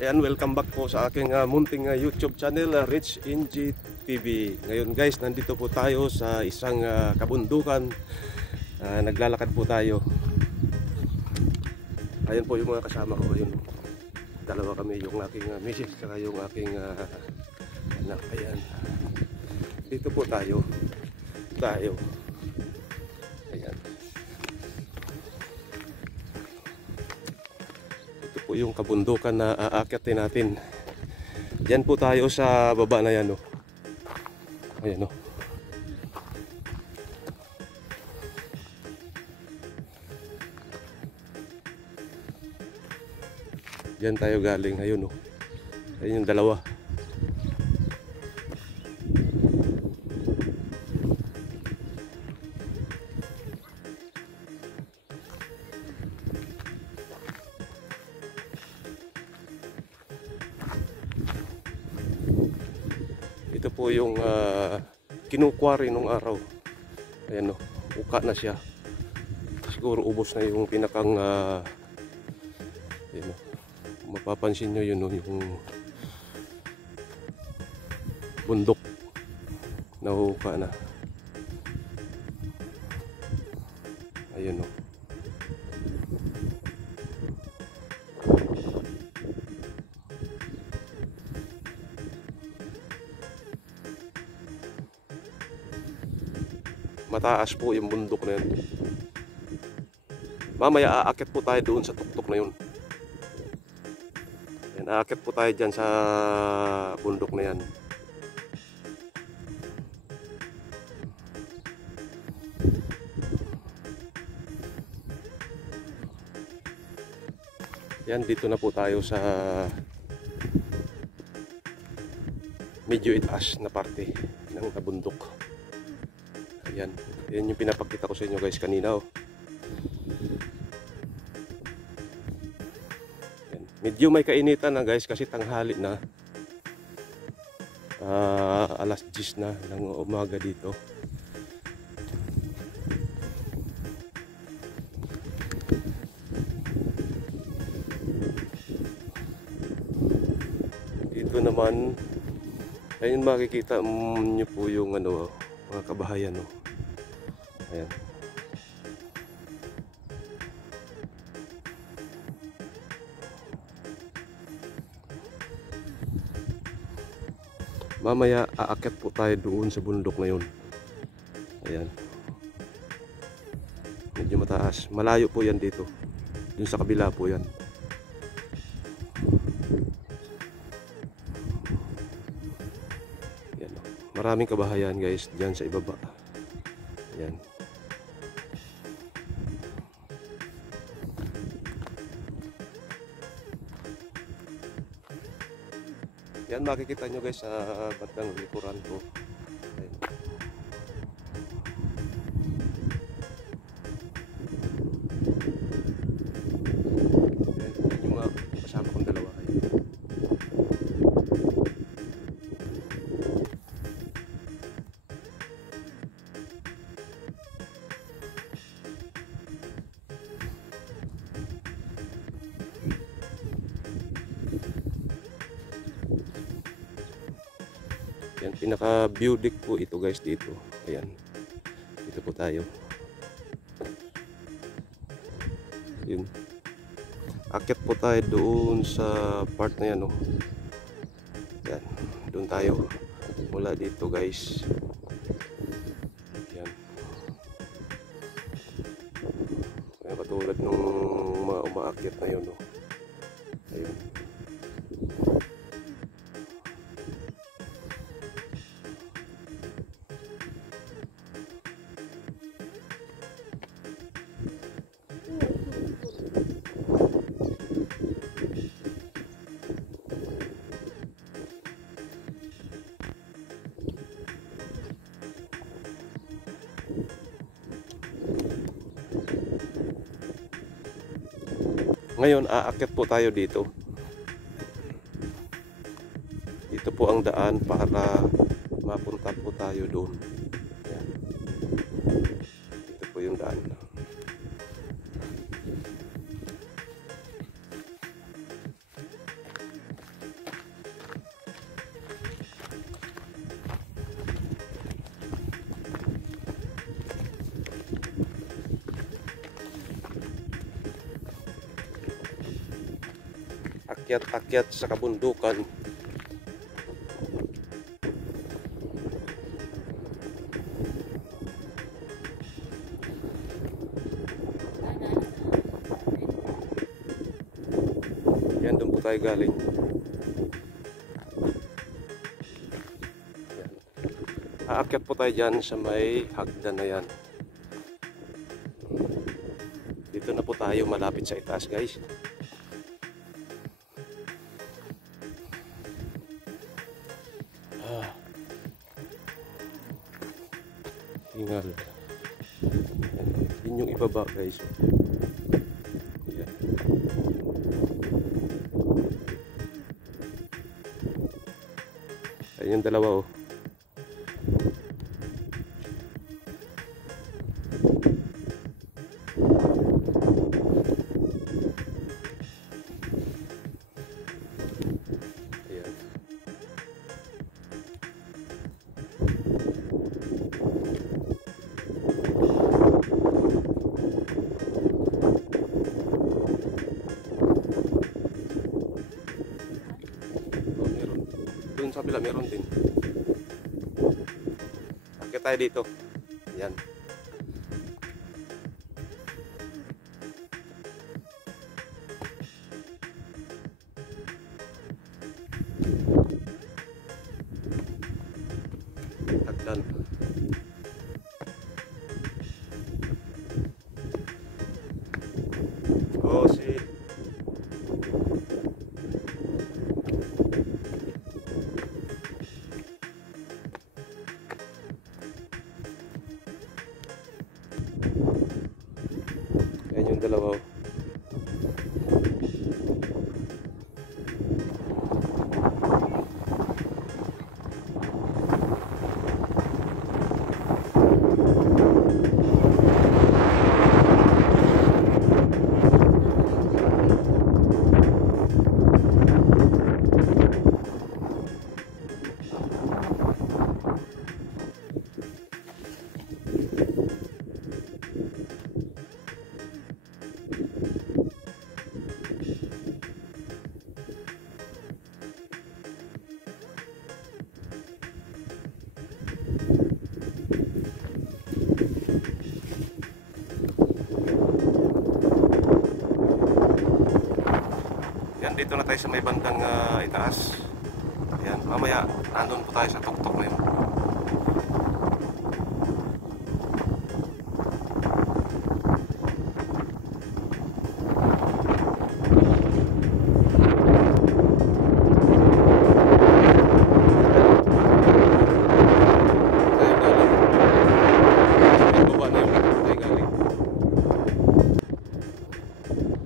Ayan, welcome back po sa aking munting YouTube channel, Rich NG TV. Ngayon guys, nandito po tayo sa isang kabundukan. Naglalakad po tayo. Ayan po yung mga kasama ko. Ayun, dalawa kami, yung aking misis saka yung aking anak. Ayan, dito po tayo. Ayan, po yung kabundukan na aakyatin natin. Diyan po tayo sa baba na yan, oh. Ayan, oh. Diyan tayo galing, ayun, oh. Ayun yung dalawa. Ito po yung kinukwari nung araw. Ayan, oh, uka na siya. Siguro ubos na yung pinakang ayan, oh. Mapapansin nyo yun, oh, yung bundok na uka na. Ayun, oh. Mataas po yung bundok na yun. Mamaya aakyat po tayo doon sa tuktok na yun. Yan, aakyat po tayo dyan sa bundok na yan. Yan, dito na po tayo sa medyo itaas na parte ng bundok. Ayan, yan yung pinapakita ko sa inyo guys kanina, oh. Ayan. Medyo may kainitan na guys kasi tanghali na. Alas 10 na ng umaga dito. Dito naman, ayun makikita nyo po yung ano, mga kabahayan, oh. Ayan. Mamaya aakyat po tayo doon sa bundok na yun. Ayan. Medyo mataas. Malayo po yan dito. Dun sa kabila po yan. Ayan. Maraming kabahayan guys dyan sa ibaba. Ayan. Yan makikita nyo guys sa bandang likuran ko. Ayan. Ayan yung mga kasama kong dalawa. Ayan. Yan, pinaka view deck po ito guys dito. Ayan. Dito po tayo. Yun. Akyat po tayo doon sa part na yan, oh. Yan. Doon tayo. Mula dito guys. Yan. Ayan, katulad nung mga umaakyat na yun, oh. Ayun. Ngayon, aakyat po tayo dito. Dito po ang daan para mapunta po tayo doon. Ayan. Dito po yung daan. akyat-akyat sa kabundukan. Yan, doon po tayo galing. Yan. Aakyat po tayo dyan sa may hagdan na yan. Dito na po tayo malapit sa itaas, guys. Hingal. Yun yung ibaba, guys. Yan. Ayun yung dalawa, oh. Ayan. Doon sa kabila meron din. Akit tayo dito. Yan. Hagdan. Oh, si yan yung dalawa, oh. Yan, dito na tayo sa may bandang itaas. Yan, mamaya nandun po tayo sa tuktok na yun.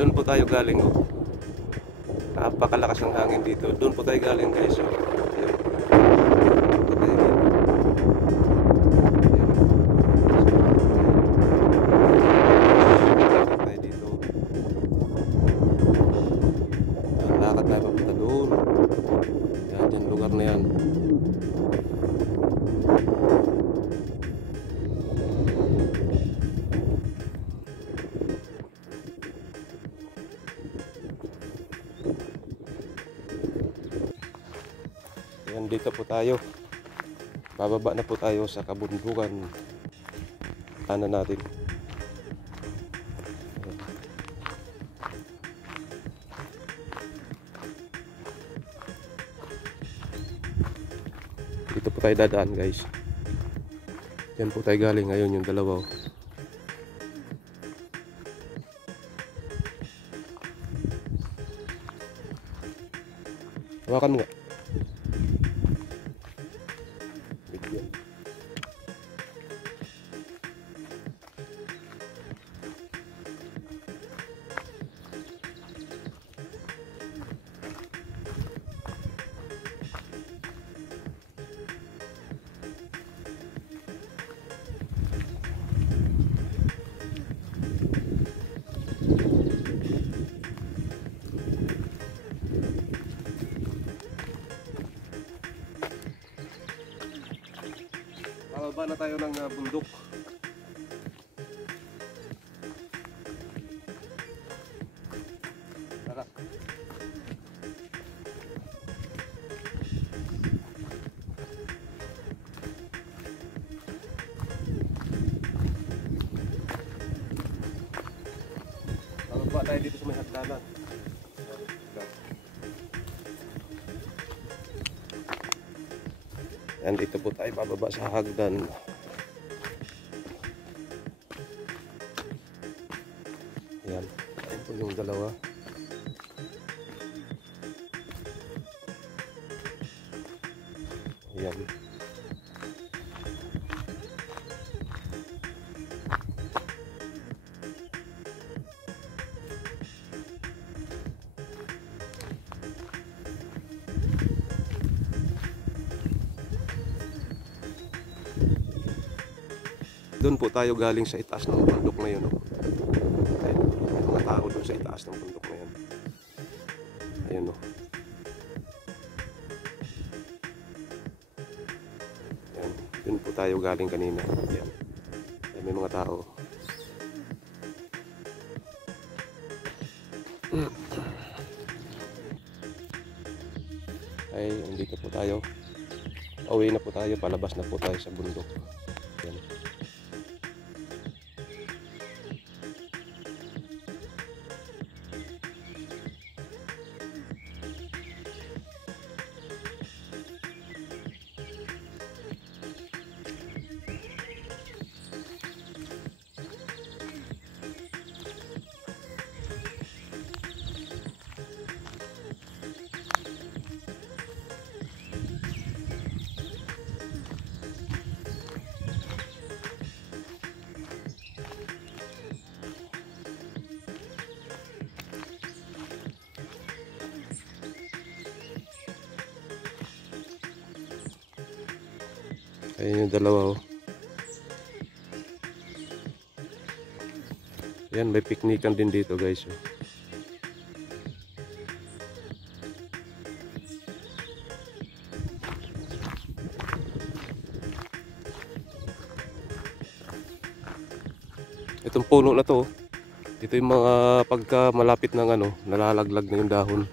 Doon po tayo galing, oh. Napakalakas ng hangin dito. Doon po tayo galing, guys. So, ayan. Doon po tayo dito. Ayan. Tayo dito. Ayan, lakad tayo papunta doon. Yan, dyan lugar na yan. Ayan, dito po tayo. Bababa na po tayo sa kabundukan. Kanan natin. Dito po tayo dadaan, guys. Yan po tayo galing ngayon, yung dalawa. Hawakan mo nga. Bigyan. Bababa na tayo ng bundok. Tara. Baba tayo dito sa may hagdanan. Yan, dito po tayo bababa sa hagdan. Yan, ayun po yung dalawa. Yan. Doon po tayo galing sa itaas ng bundok na yun. Ayun, may mga tao doon sa itaas ng bundok na yun. Ayun o. Ayun, doon po tayo galing kanina. Ayan. Ayun, may mga tao. Ay, dito po tayo. Uwi na po tayo, palabas na po tayo sa bundok. Ayan. Ayun yung dalawa oh. Yan, may piknikan din dito guys oh. Itong puno na to, ito yung mga pagka malapit ng ano, nalalaglag na yung dahon.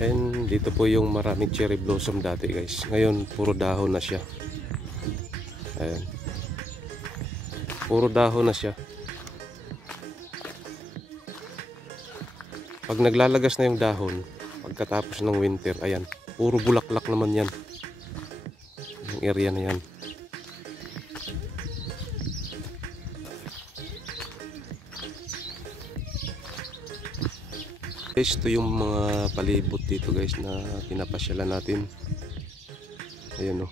And dito po yung maraming cherry blossom dati guys. Ngayon puro dahon na siya. Ayan. Puro dahon na siya. Pag naglalagas na yung dahon, pagkatapos ng winter, ayan, puro bulaklak naman yan. Yung area na yan. Guys, ito yung mga palibot dito guys na pinapasyalan natin. Ayan o.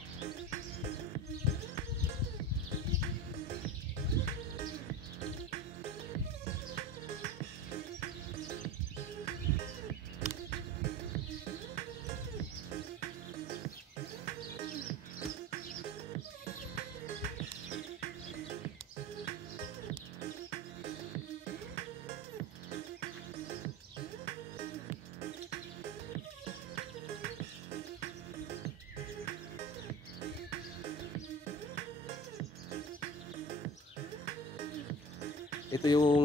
Ito yung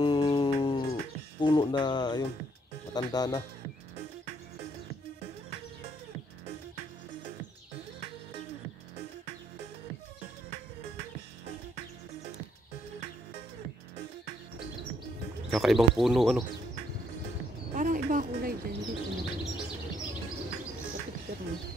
puno na ayun, matanda na. Kakaibang puno ano. Parang iba kulay dyan dito. Sa picture mo.